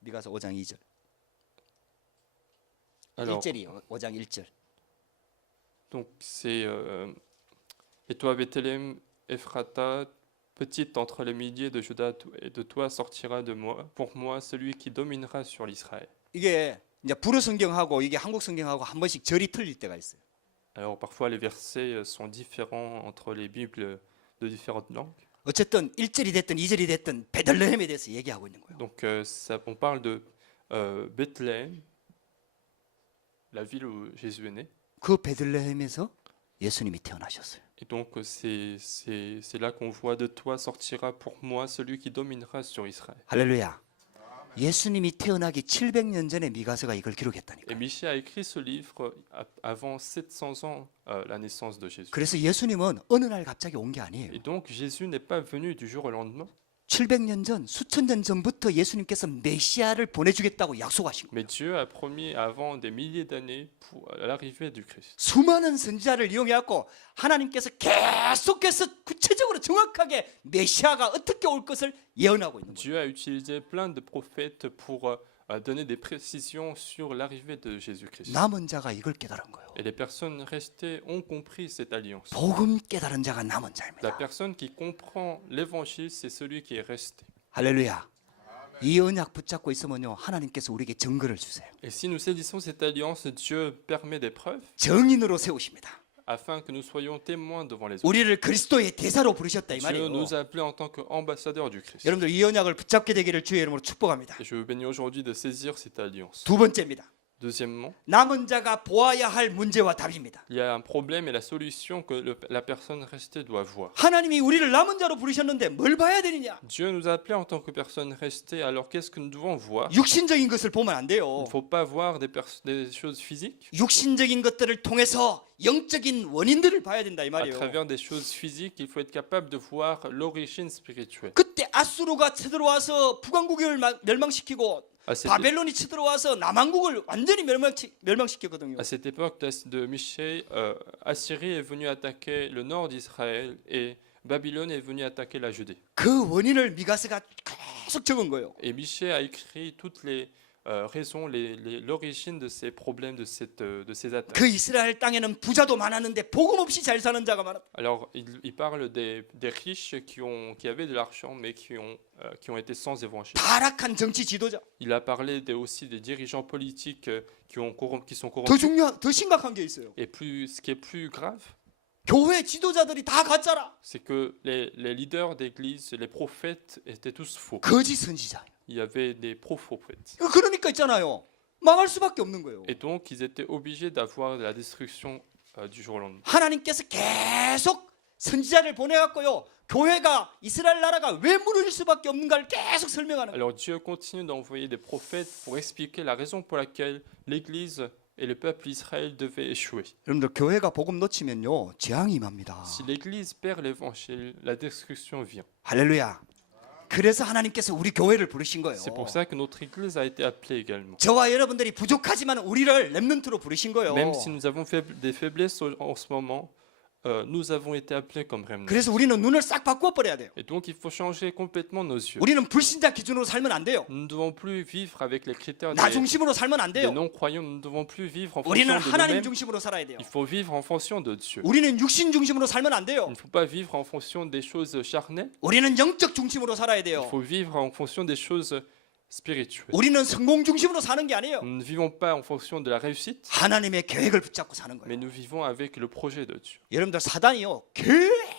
미가서 5장 2절. alors 1절이요. 5장 1절. donc c'est et toi Bethléem Ephrata, petite entre les milliers de Juda, et de toi sortira pour moi celui qui dominera sur l'Israël. 이게 이제 불어 성경하고 이게 한국 성경하고 한 번씩 절이 틀릴 때가 있어요. Alors parfois les versets sont différents entre les Bibles de différentes langues. 어쨌든 1절이 됐든 2절이 됐든 베들레헴에 대해서 얘기하고 있는 거예요. Donc on parle de Bethléem, la ville où Jésus est né. 그 베들레헴에서 예수님이 태어나셨어요. Et donc c'est là qu'on voit de toi sortira pour moi celui qui dominera sur Israël. 할렐루야. 예수님이 태어나기 700년 전에 미가서가 이걸 Et 기록했다니까. Michée a écrit ce livre avant 700 ans la naissance de Jésus. 그래서 예수님은 어느 날 갑자기 온 게 아니에요. Et donc Jésus n'est pas venu du jour au lendemain, 700년 전, 수천 년 전부터 예수님께서 메시아를 보내주겠다고 약속하신 거예요. mais Dieu a promis avant des milliers d'années pour l'arrivée du Christ. 수많은 선지자를 이용해갖고 하나님께서 계속해서 구체적으로 정확하게 메시아가 어떻게 올 것을 예언하고 있는 거예요. Dieu a utilisé plein de prophètes pour donner des précisions sur l'arrivée de Jésus-Christ. 남은 자가 이걸 깨달은 거예요. Et les personnes restées ont compris cette alliance. 복음 깨달은 자가 남은 La 자입니다. personne qui comprend l'évangile, c'est celui qui est resté. 할렐루야. 이 언약 붙잡고 있으면요 하나님께서 우리에게 증거를 주세요. Et si nous saisissons cette alliance, Dieu permet des preuves 정인으로 세우십니다. afin que nous soyons témoins devant les autres. 우리를 그리스도의 대사로 부르셨다 이 Dieu 말이에요. nous a appelés en tant qu'ambassadeurs du Christ. 여러분들 이 언약을 붙잡게 되기를 주의 이름으로 축복합니다. Et je vous bénis aujourd'hui de saisir cette alliance. 두 번째입니다. Deuxièmement, 남은 자가 보아야 할 문제와 답입니다. il y a un problème et la solution que la personne restée doit voir. 하나님이 우리를 남은 자로 부르셨는데 뭘 봐야 되느냐? Dieu nous a appelés en tant que personnes restées, alors qu'est-ce que nous devons voir? 육신적인 것을 보면 안 Il 돼요. ne faut pas voir des choses physiques. 육신적인 것들을 통해서 영적인 원인들을 봐야 된다 이 À 말이에요. travers des choses physiques, il faut être capable de voir l'origine spirituelle. 그때 아수르가 쳐들어와서 북왕국을 멸망시키고 À cette, 바벨론이 쳐들어와서 남왕국을 완전히 멸망시켰거든요. à cette époque de Michée, Assyrie est venue attaquer le nord d'Israël et Babylone est venue attaquer la Judée. 그 원인을 미가서가 계속 적은 거예요. Et Michée a écrit toutes les raisons, l'origine de ces problèmes, de ces attaques. 그 이스라엘 땅에는 부자도 많았는데 복음 없이 잘 사는 자가 많았다. Alors, il parle des riches qui avaient de l'argent, mais qui ont été sans évangile. 타락한 정치 지도자. Il a parlé aussi des dirigeants politiques qui sont 더 corrompus. 더 심각한 게 있어요. Et ce qui est plus grave, 교회 지도자들이 다 가짜라. c'est que les leaders d'église, les prophètes étaient tous faux. 거짓 선지자예요. Il y avait des prophètes. 그러니까 있잖아요. 망할 수밖에 없는 거예요. Et donc, ils étaient obligés d'avoir la destruction du jour au lendemain. 하나님께서 계속 선지자를 보내갖고요. 교회가 이스라엘 나라가 왜 무너질 수밖에 없는가를 계속 설명하는 거예요. Alors Dieu continue d'envoyer des prophètes pour expliquer la raison pour laquelle l'Église et le peuple d'Israël devaient échouer. 여러분들 교회가 복음 놓치면요 재앙이 임합니다. Si l'Église perd l'Évangile, la destruction vient. 할렐루야. 그래서 하나님께서 우리 교회를 부르신 거예요. C'est pour ça que notre Église a été appelée également. 저와 여러분들이 부족하지만 우리를 렘넌트로 부르신 거예요. Même si nous avons des faiblesses en ce moment, nous avons été appelés comme remnants. 그래서 우리는 눈을 싹 바꿔 버려야 돼요. Et donc il faut changer complètement nos yeux. 우리는 불신자 기준으로 살면 안 돼요. Nous ne devons plus vivre avec les critères 나 중심으로 살면 안 des 돼요. non-croyants. Nous ne devons plus vivre en fonction 우리는 de 하나님 nous-mêmes. 중심으로 살아야 돼요. Il faut vivre en fonction de Dieu. 우리는 육신 중심으로 살면 안 Il 돼요. ne faut pas vivre en fonction des choses charnelles. 우리는 영적 중심으로 살아야 Il 돼요. faut vivre en fonction des choses spirituelles. 우리는 성공 중심으로 사는 게 아니에요. Nous ne vivons pas en fonction de la réussite, 하나님의 계획을 붙잡고 사는 거예요. mais nous vivons avec le projet de Dieu. 여러분들 사단이요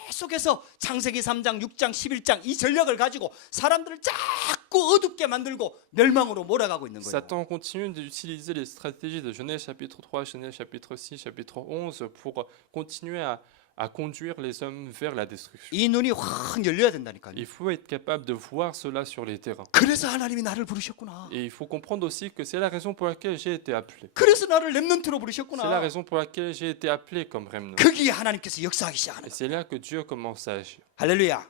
계속해서 창세기 3장, 6장, 11장 이 전략을 가지고 사람들을 자꾸 어둡게 만들고 멸망으로 몰아가고 있는 거예요. Satan continue d'utiliser les stratégies de Genèse chapitre 3, Genèse chapitre 6, chapitre 11 pour continuer à conduire les hommes vers la destruction. 이 눈이 확 열려야 된다니까요. Il faut être capable de voir cela sur les terrains. 그래서 하나님이 나를 부르셨구나. Et il faut comprendre aussi que c'est la raison pour laquelle j'ai été appelé. 그래서 나를 렘넌트로 C'est la 부르셨구나. raison pour laquelle j'ai été appelé comme remnant. 거기에 하나님께서 역사하기 시작하는 Et 거예요. c'est là que Dieu commence à agir. 할렐루야.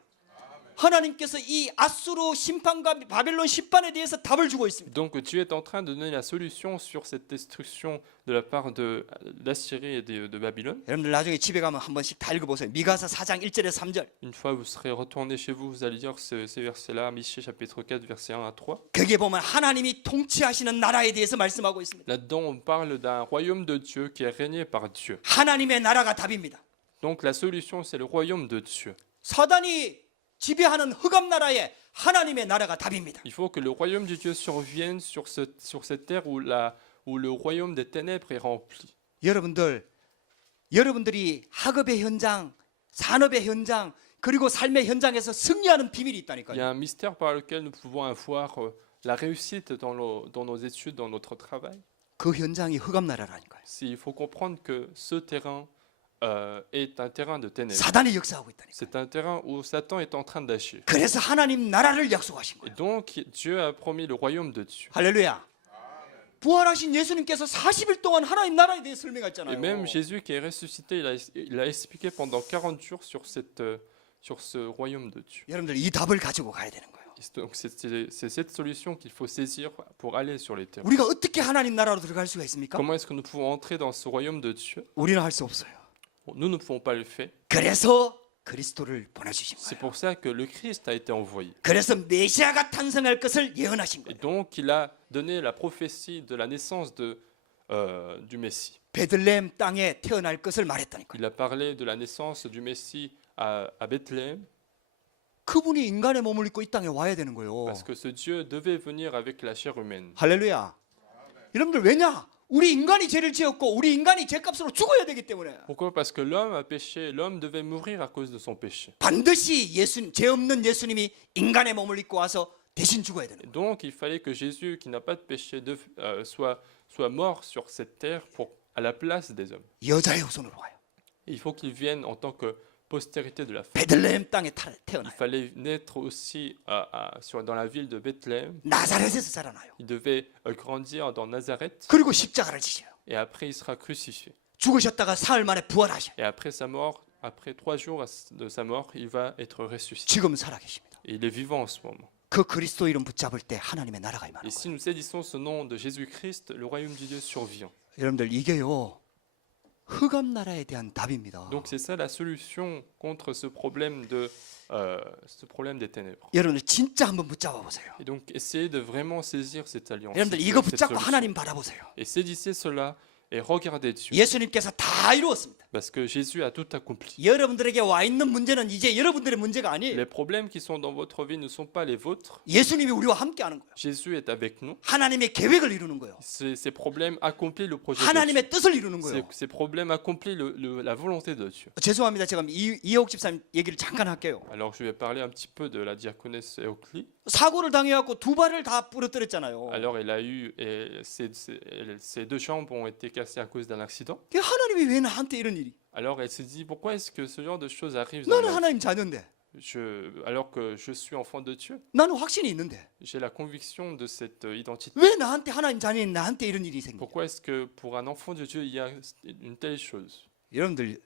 하나님께서 이 아수르 심판과 바벨론 심판에 대해서 답을 주고 있습니다. Donc Dieu est en train de donner la solution sur cette destruction de la part de l'Assyrie et de Babylone. 여러분들 나중에 집에 가면 한 번씩 다 읽어보세요. 미가서 4장 1절에서 3절. Une fois vous serez retourné chez vous, vous allez lire ces versets-là, Michée chapitre 4, versets 1 à 3. 거기에 보면 하나님이 통치하시는 나라에 대해서 말씀하고 있습니다. Là-dedans, on parle d'un royaume de Dieu qui est régné par Dieu. 하나님의 나라가 답입니다. Donc la solution, c'est le royaume de Dieu. 사단이 지배하는 흑암 나라에 하나님의 나라가 답입니다. Il faut que le royaume de Dieu survienne sur cette terre où le royaume des ténèbres est rempli. 여러분들이 학업의 현장, 산업의 현장, 그리고 삶의 현장에서 승리하는 비밀이 Il y 있다니까요. a un mystère par lequel nous pouvons avoir la réussite dans nos études, dans notre travail. 그 현장이 흑암 나라라니까요. Il faut comprendre que ce terrain est un terrain de ténèbres. 사단이 역사하고 있다니까요. C'est un terrain où Satan est en train d'agir. 그래서 하나님 나라를 약속하신 Et 거예요. donc, Dieu a promis le royaume de Dieu. 할렐루야. 부활하신 예수님께서 40일 동안 하나님 나라에 대해 Et 설명했잖아요. même Jésus qui est ressuscité, il a expliqué pendant 40 jours sur ce royaume de Dieu. 여러분들 이 답을 가지고 가야 되는 거예요. Et donc c'est cette solution qu'il faut saisir pour aller sur les terrains. 우리가 어떻게 하나님 나라로 들어갈 수가 있습니까? Comment est-ce que nous pouvons entrer dans ce royaume de Dieu? 우리는 할 수 없어요. Nous ne pouvons pas le faire. 그래서 그리스도를 보내주신 C'est 거예요. pour ça que le Christ a été envoyé. 그래서 메시아가 탄생할 것을 예언하신 Et 거예요. donc il a donné la prophétie de la naissance du Messie. 베들레헴 땅에 태어날 것을 말했다니까요. Il a parlé de la naissance du Messie à Bethléem 그분이 인간의 몸을 입고 이 땅에 와야 되는 거예요. parce que ce Dieu devait venir avec la chair humaine. 할렐루야. 여러분들 왜냐? 우리 인간이 죄를 지었고 우리 인간이 죄값으로 죽어야 되기 때문에 Pourquoi? Parce que l'homme a péché, l'homme devait mourir à cause de son péché. 반드시 죄 없는 예수님이 인간의 몸을 입고 와서 대신 죽어야 되는 Et 거예요. donc il fallait que Jésus, qui n'a pas de péché, soit mort sur cette terre à la place des hommes. 여자의 후손으로 와요. Et il faut qu'il vienne en tant que postérité de la femme. 베들레헴 땅에 Il 태어나요. fallait naître aussi dans la ville de Bethléem. 나사렛에서 자라나요. Il devait grandir dans Nazareth 그리고 십자가를 지셔요. et après il sera crucifié. 죽으셨다가 사흘 만에 부활하셔요. Et après sa mort, après 3 jours de sa mort, il va être ressuscité. 지금 살아계십니다. Et il est vivant en ce moment. 그 그리스도 이름 붙잡을 때 하나님의 나라가 임하는 Et 거예요. si nous saisissons ce nom de Jésus-Christ, le royaume de Dieu survient. 여러분들 이게요 흑암 나라에 대한 답입니다. Donc c'est ça la solution contre ce problème des ténèbres. 여러분들 진짜 한번 붙잡아 보세요. Et donc essayez de vraiment saisir cette alliance. 여러분들 이거 cette 붙잡고 solution. 하나님 바라보세요. Et saisissez cela et regardez Dieu. 예수님께서 다 이루었습니다. Parce que Jésus a tout accompli. 여러분들에게 와 있는 문제는 이제 여러분들의 문제가 아니에요. Les problèmes qui sont dans votre vie ne sont pas les vôtres. 예수님이 우리와 함께 하는 거예요. Jésus est avec nous. 하나님의 계획을 이루는 거예요. Ces problèmes accomplissent le projet de Dieu. 하나님의 뜻을 이루는 거예요. Ces problèmes accomplissent la volonté de Dieu. 죄송합니다. 제가 이혜옥 집사님 얘기를 잠깐 할게요. Alors je vais parler un petit peu de la diaconesse Eokli. 사고를 당해갖고 두 발을 다 부러뜨렸잖아요. Alors elle a eu, ses deux jambes ont été cassées à cause d'un accident. 하나님이 왜 나한테 이런 일이? Alors elle se dit, pourquoi est-ce que ce genre de choses arrive dans 나는 ma vie? 하나님 자녀인데, Alors que je suis enfant de Dieu, 나는 확신이 있는데 j'ai la conviction de cette identité. 왜 나한테 하나님 자녀인 나한테 이런 일이 생겨? Pourquoi est-ce que pour un enfant de Dieu, il y a une telle chose? 여러분들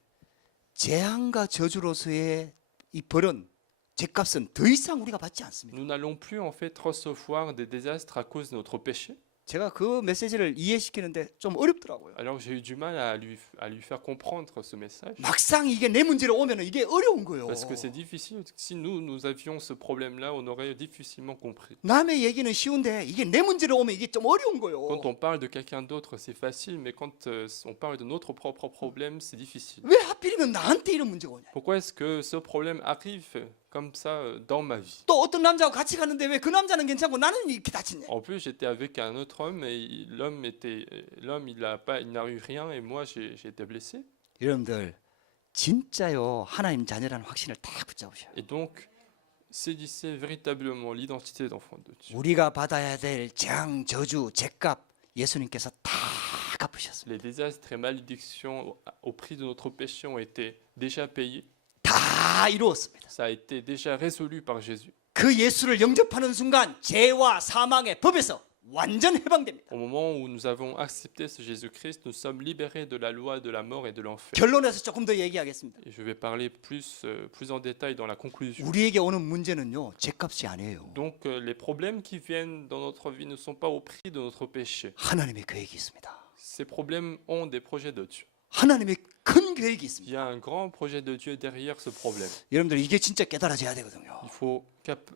재앙과 저주로서의 이 벌은 죄값은 더 이상 우리가 받지 않습니다. Nous n'allons plus en fait recevoir des désastres à cause de notre péché. 제가 그 메시지를 이해시키는데 좀 어렵더라고요. Alors j'ai eu du mal à lui faire comprendre ce message. 막상 이게 내 문제로 오면 이게 어려운 거예요. Parce que c'est difficile. Si nous avions ce problème-là, on aurait difficilement compris. 남의 얘기는 쉬운데 이게 내 문제로 오면 이게 좀 어려운 거예요. Quand on parle de quelqu'un d'autre, c'est facile, mais quand on parle de notre propre problème, c'est difficile. 왜 하필이면 나한테 이런 문제가 오냐? Pourquoi est-ce que ce problème arrive comme ça dans ma vie? 또 어떤 남자하고 같이 갔는데 왜 그 남자는 괜찮고 나는 이렇게 다치냐? En plus, j'étais avec un autre homme et l'homme il n'a eu rien et moi j'ai été blessé. 여러분들 진짜요 하나님 자녀라는 확신을 딱 붙잡으셔요. Et donc, saisissez véritablement l'identité d'enfant de Dieu. 우리가 받아야 될 재앙, 저주, 죄값 예수님께서 다 갚으셨습니다. Les désastres et malédictions au prix de notre péché ont été déjà payés. 다 이루었습니다. Ça a été déjà résolu par Jésus. 그 예수를 영접하는 순간 죄와 사망의 법에서 완전 해방됩니다. Au moment où nous avons accepté ce Jésus-Christ, nous sommes libérés de la loi de la mort et de l'enfer. 결론에서 조금 더 얘기하겠습니다. Et je vais parler plus en détail dans la conclusion. 우리에게 오는 문제는요 죄값이 아니에요. Donc les problèmes qui viennent dans notre vie ne sont pas au prix de notre péché. 하나님의 계획이 있습니다. Ces problèmes ont des projets de Dieu. 하나님의 큰 계획이 Il 있습니다. y a un grand projet de Dieu derrière ce problème. 여러분들 이게 진짜 깨달아져야 되거든요.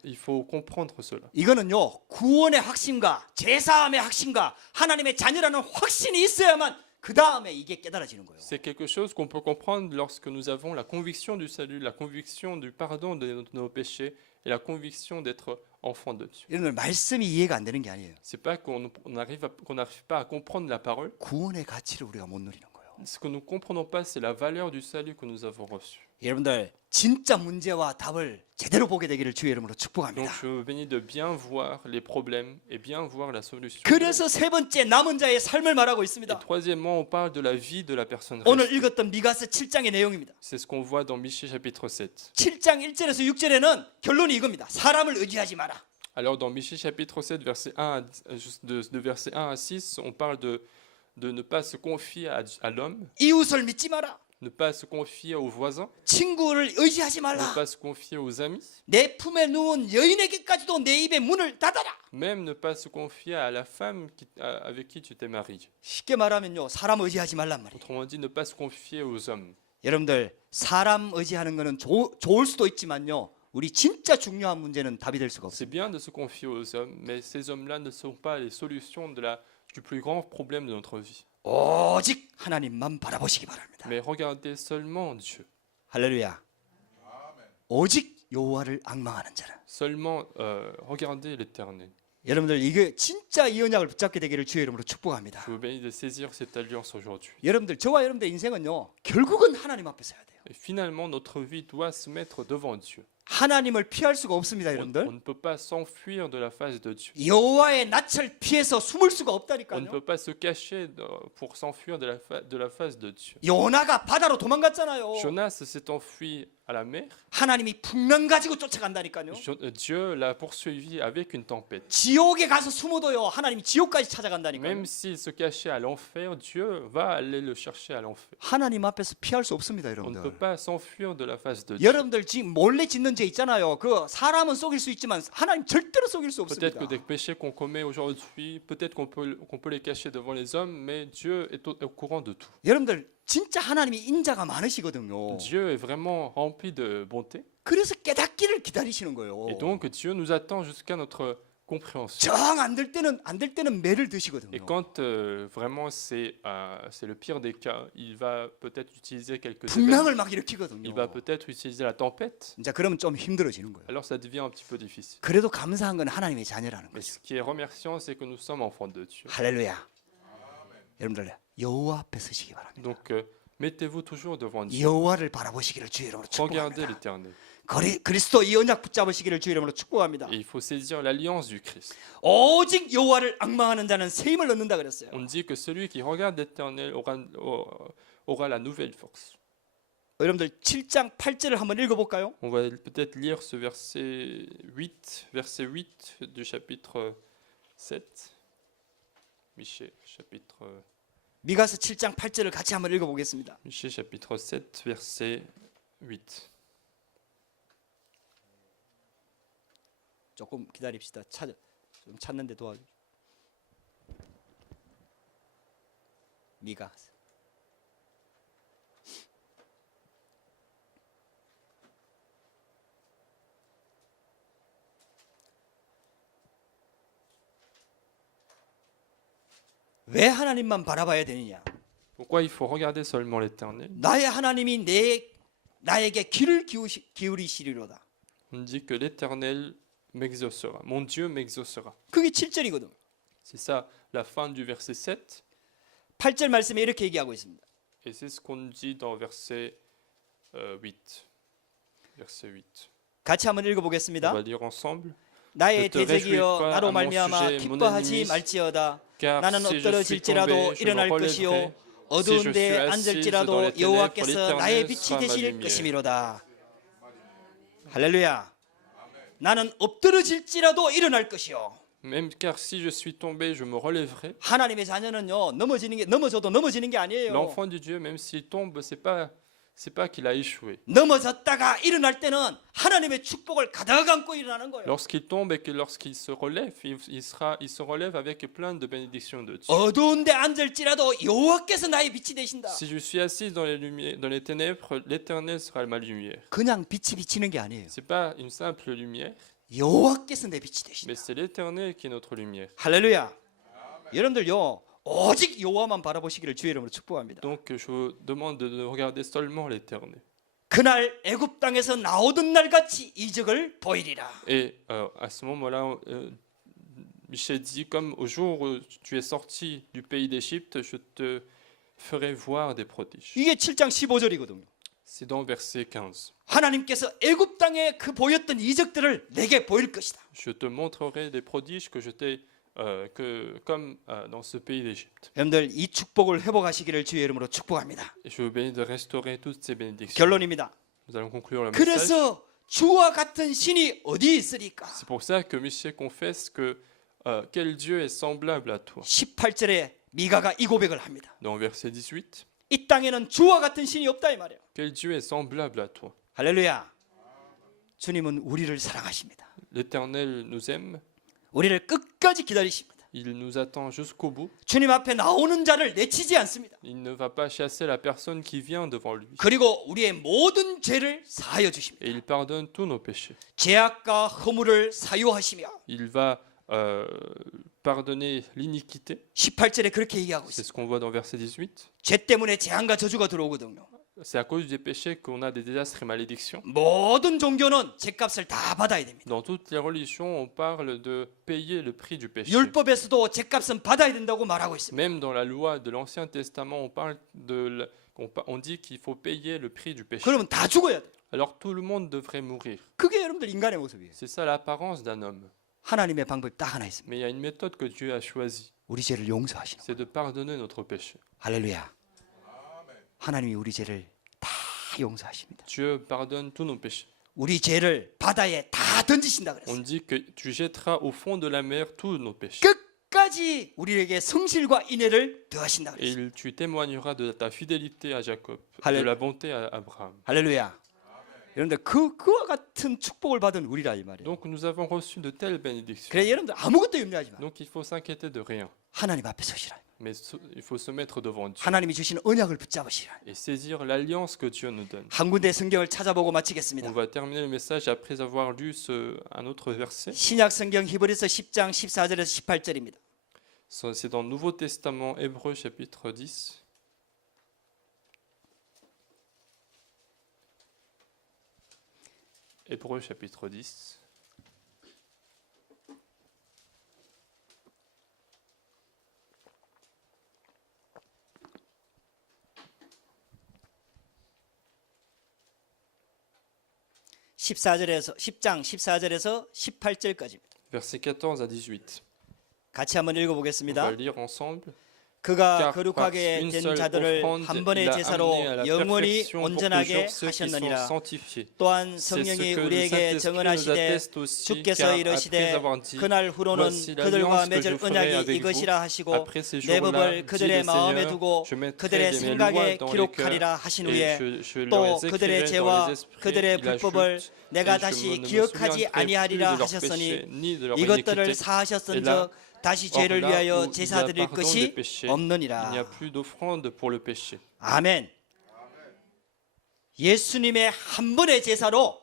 Il faut comprendre cela. 이거는요 구원의 확신과 제사함의 확신과 하나님의 자녀라는 확신이 있어야만 그 다음에 이게 깨달아지는 거예요. C'est quelque chose qu'on peut comprendre lorsque nous avons la conviction du salut, la conviction du pardon de nos péchés et la conviction d'être enfant de Dieu. 여러분들 말씀이 이해가 안 되는 게 아니에요. C'est pas qu'on n'arrive pas à comprendre la parole. 구원의 가치를 우리가 못 누리는 거예요. Ce que nous ne comprenons pas, c'est la valeur du salut que nous avons reçu. 여러분들 진짜 문제와 답을 제대로 보게 되기를 주의 이름으로 Donc 축복합니다. je vous bénis de bien voir les problèmes et bien voir la solution. 그래서 세 번째 남은 자의 삶을 말하고 Et 있습니다. troisièmement, on parle de la vie de la personne 오늘 restée. 읽었던 미가서 7장의 내용입니다. C'est ce qu'on voit dans Michée chapitre 7. 7장 1절에서 6절에는 결론이 이겁니다. 사람을 의지하지 마라. Alors dans Michée chapitre 7, verset 1 de verset 1 à 6, on parle de ne pas se confier à l'homme, 이웃을 믿지 마라. ne pas se confier aux voisins, 친구를 의지하지 ne 말라. pas se confier aux amis, 내 품에 누운 여인에게까지도 내 입에 문을 닫아라. même ne pas se confier à la femme avec qui tu t'es marié. 쉽게 말하면요. 사람 의지하지 말란 말이에요. Autrement dit, ne pas se confier aux hommes. 여러분들 사람 의지하는 거는 좋을 수도 있지만요. 우리 진짜 중요한 문제는 답이 될 수가 없어요. C'est bien de se confier aux hommes, mais ces hommes-là ne sont pas les solutions du plus grand problème de notre vie. 오직 하나님만 바라보시기 바랍니다. Mais regardez seulement Dieu. 할렐루야. 오직 여호와를 앙망하는 자는. Seulement regardez l'Éternel. 여러분들 이게 진짜 이 언약을 붙잡게 되기를 주의 이름으로 축복합니다. Je vous bénis de saisir cette alliance aujourd'hui. 여러분들 저와 여러분들 인생은요. 결국은 하나님 앞에 서야 돼요. Et finalement, notre vie doit se mettre devant Dieu. 하나님을 피할 수가 없습니다, On 여러분들. ne peut pas s'enfuir de la face de Dieu. 여호와의 낯을 피해서 숨을 수가 On ne 없다니까요. peut pas se cacher pour s'enfuir de la face de Dieu. 요나가 바다로 도망갔잖아요. Jonas s'est enfui à la mer. 하나님이 풍랑 가지고 쫓아간다니까요. Dieu l'a poursuivi avec une tempête. 지옥에 가서 숨어도요. 하나님이 지옥까지 찾아간다니까요. Même s'il se cachait à l'enfer, Dieu va aller le chercher à l'enfer. 하나님 앞에서 피할 수 없습니다, On ne peut 여러분들. pas s'enfuir de la face de Dieu. 여러분들 지금 몰래 짓는 죄 있잖아요. 그 사람은 속일 수 있지만 하나님 절대로 속일 수 Peut-être 없습니다. que des péchés qu'on commet aujourd'hui, peut-être qu'on peut les cacher devant les hommes, mais Dieu est au courant de tout. 여러분들 진짜 하나님이 인자가 많으시거든요. Dieu est vraiment rempli de bonté. 그래서 깨닫기를 기다리시는 거예요. Et donc Dieu nous attend jusqu'à notre compréhension. 정 안 될 때는 매를 Et 드시거든요. quand vraiment c'est le pire des cas, il va peut-être utiliser quelques 풍랑을 événements. 막 일으키거든요. Il va peut-être utiliser la tempête. 이제 그러면 좀 힘들어지는 거예요. Alors ça devient un petit peu difficile. 그래도 감사한 건 하나님의 자녀라는 Mais 거죠. ce qui est remerciant, c'est que nous sommes enfants de Dieu. 할렐루야. 여러분들 여호와 앞에 서시기 바랍니다. Donc mettez-vous toujours devant Dieu. 여호와를 바라보시기를 주의 이름으로 Regardez 축복합니다. l'Éternel. 그리스도 이 언약 붙잡으시기를 주의 이름으로 축복합니다. Et il faut saisir l'alliance du Christ. 오직 여호와를 앙망하는 자는 새 힘을 얻는다 그랬어요. On dit que celui qui regarde l'Éternel aura la nouvelle force. 여러분들 7장 8절을 한번 읽어볼까요? On va peut-être lire ce verset 8 du chapitre 7. Michée, chapitre, 미가서 7장 8절을 같이 한번 읽어보겠습니다. Michée, chapitre 7, verset 8. 조금 기다립시다. 좀 찾는데 도와줘. 미가. 왜 하나님만 바라봐야 되느냐? Pourquoi il faut regarder seulement l'Éternel? 나의 하나님이 나에게 귀를 기울이시리로다. On dit que l'Éternel m'exaucera. Mon Dieu m'exaucera. 그게 7절이거든. C'est ça la fin du verset 7. 8절 말씀에 이렇게 얘기하고 있습니다. Et c'est ce qu'on dit dans verset 8. Verset 8. 같이 한번 On 읽어보겠습니다. va lire ensemble. 나의 Ne te réjouis 대적이여 pas 나로 à mon 말미암아 sujet, mon 기뻐하지 ennemi, 말지어다. Car 나는 si je suis 엎드러질지라도 tombé, je me 일어날 relèverai. 것이요 Si je 어두운 suis 데 assis 앉을지라도 dans les ténèbres, 여호와께서 l'Éternel 나의 sera 빛이 ma 되실 lumière. 것이미로다. 할렐루야. 나는 엎드러질지라도 일어날 것이요. Même car si je suis tombé, je me relèverai. 하나님의 자녀는요 넘어져도 넘어지는 게 아니에요. L'enfant de Dieu, même s'il tombe, c'est pas qu'il a échoué. 넘어졌다가 일어날 때는 하나님의 축복을 가득 안고 일어나는 거예요. Lorsqu'il tombe et que lorsqu'il se relève, il se relève avec plein de bénédictions de Dieu. 어두운데 앉을지라도 여호와께서 나의 빛이 되신다. Si je suis assis dans les ténèbres, l'Éternel sera ma lumière. 그냥 빛이 비치는 게 아니에요. C'est pas une simple lumière, 여호와께서 내 빛이 되신다. mais c'est l'Éternel qui est notre lumière. 할렐루야. 여러분들요 오직 여호와만 바라보시기를 주의 이름으로 축복합니다. Donc je vous demande de regarder seulement l'Éternel. 그날 애굽 땅에서 나오던 날 같이 이적을 보이리라. Et à ce moment-là, Michel dit, comme au jour où tu es sorti du pays d'Égypte, je te ferai voir des prodiges. 이게 7장 15절이거든요. C'est dans verset 15. 하나님께서 애굽 땅에 그 보였던 이적들을 내게 보일 것이다. Je te montrerai des prodiges que je t'ai comme dans ce pays d'Égypte. 여러분들 이 축복을 회복하시기를 주의 이름으로 축복합니다. Et je vous bénis de restaurer toutes ces bénédictions. 결론입니다. Nous allons conclure le message. 그래서 주와 같은 신이 어디 있으리까? C'est pour ça que Michel confesse que quel Dieu est semblable à toi. 18절에 미가가 이 고백을 합니다. Dans verset 18, 이 땅에는 주와 같은 신이 없다 이 말이에요. quel Dieu est semblable à toi. 할렐루야. 주님은 우리를 사랑하십니다. L'Éternel nous aime, 우리를 끝까지 기다리십니다. il nous attend jusqu'au bout. 주님 앞에 나오는 자를 내치지 않습니다. Il ne va pas chasser la personne qui vient devant lui. 그리고 우리의 모든 죄를 사하여 주십니다. Et il pardonne tous nos péchés. 죄악과 허물을 사유하시며 Il va pardonner l'iniquité. 18절에 그렇게 얘기하고 C'est 있습니다. ce qu'on voit dans verset 18. 죄 때문에 재앙과 저주가 들어오거든요. C'est à cause des péchés qu'on a des désastres et malédictions. 모든 종교는 죄값을 다 받아야 됩니다. Dans toutes les religions, on parle de payer le prix du péché. 율법에서도 죄값은 받아야 된다고 말하고 있습니다. Même dans la loi de l'Ancien Testament, on dit qu'il faut payer le prix du péché. 그러면 다 죽어야 돼요. Alors tout le monde devrait mourir. 그게 여러분들 인간의 모습이에요. C'est ça l'apparence d'un homme. 하나님의 방법이 딱 하나 있습니다. Mais il y a une méthode que Dieu a choisie, 우리 죄를 용서하시는 거예요. c'est de pardonner notre péché. 할렐루야. 하나님이 우리 죄를 다 용서하십니다. Dieu pardonne tous nos péchés. 우리 죄를 바다에 다 던지신다 On 그랬어요. dit que tu jetteras au fond de la mer tous nos péchés. 끝까지 우리에게 성실과 인애를 더하신다 Et 그랬어요. tu témoigneras de ta fidélité à Jacob, de Alléluia. la bonté à Abraham. 할렐루야. 여러분들 그와 같은 축복을 받은 우리라 이 말이에요. Donc nous avons reçu de telles bénédictions. 그래 여러분들 아무것도 염려하지 마. Donc il faut s'inquiéter de rien. 하나님 앞에 서시라. mais il faut se mettre devant Dieu 하나님이 주신 언약을 붙잡으시라. et saisir l'alliance que Dieu nous donne. 한 군데 성경을 찾아보고 On 마치겠습니다. va terminer le message après avoir lu un autre verset. 신약 성경 히브리서 10장 14절에서 18절입니다. C'est dans le Nouveau Testament, Hébreux chapitre 10. Hébreux chapitre 10. (14절에서) 10장 14절에서 18절까지입니다. Versets 14 à 18. 같이 한번 On va 읽어보겠습니다. lire ensemble. 그가 car 거룩하게 par une 된 seule 자들을 offrande, 한 il 번의 a 제사로 amené à la 영원히 perfection pour 온전하게 toujours ceux qui sont 하셨느니라. sanctifiés. 또한 C'est ce 성령이 que le 우리에게 Saint-Esprit nous 증언하시되 atteste aussi, 주께서 car après 이르시되 avoir dit, 그날 후로는 voici 그들과 l'alliance que je 맺을 ferai 언약이 avec vous, 이것이라 하시고 après ces 내 jours-là, 법을 dit 그들의 le 마음에 Seigneur, 두고 je mettrai 그들의 mes lois 생각에 dans les cœurs 기록하리라 하신 et 후에 je 또 leur 그들의 écrirai dans 죄와 les esprits. 그들의 Il ajoute, 불법을 내가 et je 다시 ne me 기억하지 souviendrai plus de 아니하리라 leurs 하셨으니 péchés, ni de leur 이것들을 iniquité. Et là, 사하셨은즉 다시 Or 죄를 là 위하여 où il y a 제사 드릴 pardon des 것이 péchés, il n'y a 없느니라. plus d'offrande pour le péché. 아멘. 예수님의 한 번의 제사로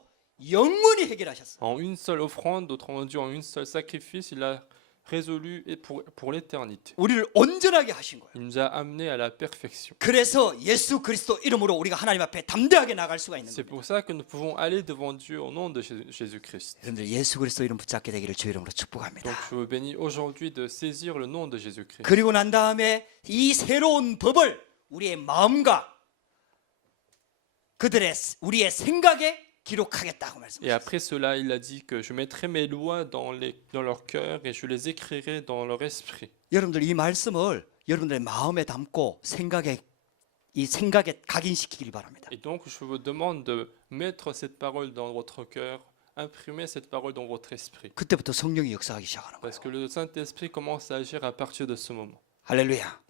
영원히 해결하셨어요. En une seule offrande, autrement dit en une seule sacrifice, il a résolu et pour l'éternité. 우리를 온전하게 하신 거예요. Il nous a amenés à la perfection. 그래서 예수 그리스도 이름으로 우리가 하나님 앞에 담대하게 나갈 수가 있는 C'est 겁니다. pour ça que nous pouvons aller devant Dieu au nom de Jésus-Christ. 여러분들 예수 그리스도 이름 붙잡게 되기를 주 이름으로 Donc 축복합니다. je vous bénis aujourd'hui de saisir le nom de Jésus-Christ. 그리고 난 다음에 이 새로운 법을 우리의 마음과 우리의 생각에 기록하겠다고 Et 말씀하셨어요. après cela, il a dit que je mettrai mes lois dans leur cœur et je les écrirai dans leur esprit. 여러분들 이 말씀을 여러분들의 마음에 담고 이 생각에 각인시키길 바랍니다. Et donc je vous demande de mettre cette parole dans votre cœur, imprimer cette parole dans votre esprit. 그때부터 성령이 역사하기 시작하는 거예요. Parce que le Saint-Esprit commence à agir à partir de ce moment. 할렐루야.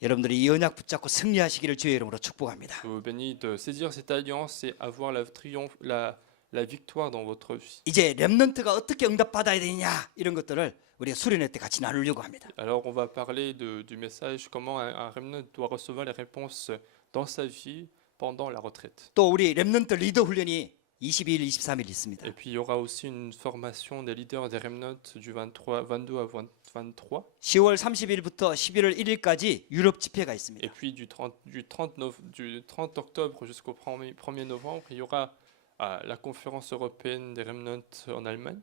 여러분들이 이 언약 붙잡고 승리하시기를 주의 이름으로 축복합니다. Je vous bénis de saisir cette alliance et avoir la victoire dans votre vie. 이제 렘넌트가 어떻게 응답받아야 되느냐 이런 것들을 우리가 수련회 때 같이 나누려고 합니다. Alors on va parler du message, comment un remnant doit recevoir les réponses dans sa vie pendant la retraite. 또 우리 렘넌트 리더 훈련이 22일, 23일 있습니다. Et puis il y aura aussi une formation des leaders des remnants du 22 à 23. 10월 30일부터 11월 1일까지 유럽 집회가 있습니다. Et puis du 30 octobre jusqu'au 1er novembre, il y aura la conférence européenne des remnants en Allemagne.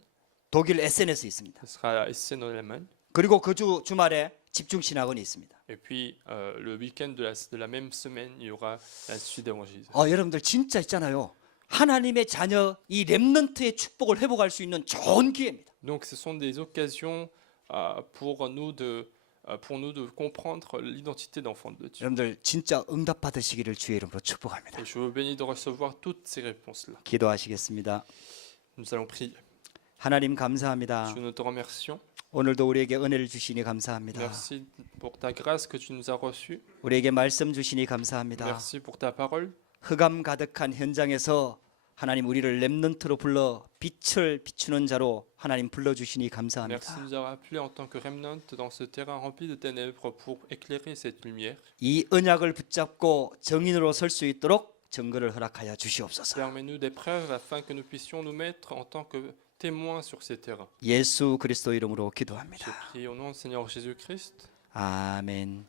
독일 에센에서 있습니다. Ce sera à Essen en Allemagne. 그리고 그 주말에 집중 신학원이 있습니다. Et puis le week-end de la même semaine, il y aura la suite d'évangile. 여러분들 진짜 있잖아요. 하나님의 자녀 이 렘넌트의 축복을 회복할 수 있는 좋은 기회입니다. Donc ce sont des occasions pour nous de comprendre l'identité d'enfant de Dieu. 여러분들 진짜 응답 받으시기를 주의 이름으로 축복합니다. Et je vous bénis de recevoir toutes ces réponses-là. 기도하시겠습니다. Nous allons prier. 하나님 감사합니다. Dieu, nous te remercions. 오늘도 우리에게 은혜를 주시니 감사합니다. Merci pour ta grâce que tu nous as reçue. 우리에게 말씀 주시니 감사합니다. Merci pour ta parole. 흑암 가득한 현장에서 하나님 우리를 렘넌트로 불러 빛을 비추는 자로 하나님 불러주시니 Merci de 감사합니다. nous avoir appelés en tant que remnant dans ce terrain rempli de ténèbres pour éclairer cette lumière. 이 언약을 붙잡고 정인으로 설 수 있도록 증거를 허락하여 주시옵소서. Permets-nous des preuves afin que nous puissions nous mettre en tant que témoins sur ces terrains. 예수 그리스도 이름으로 Je 기도합니다. prie au nom du Seigneur Jésus-Christ. 아멘.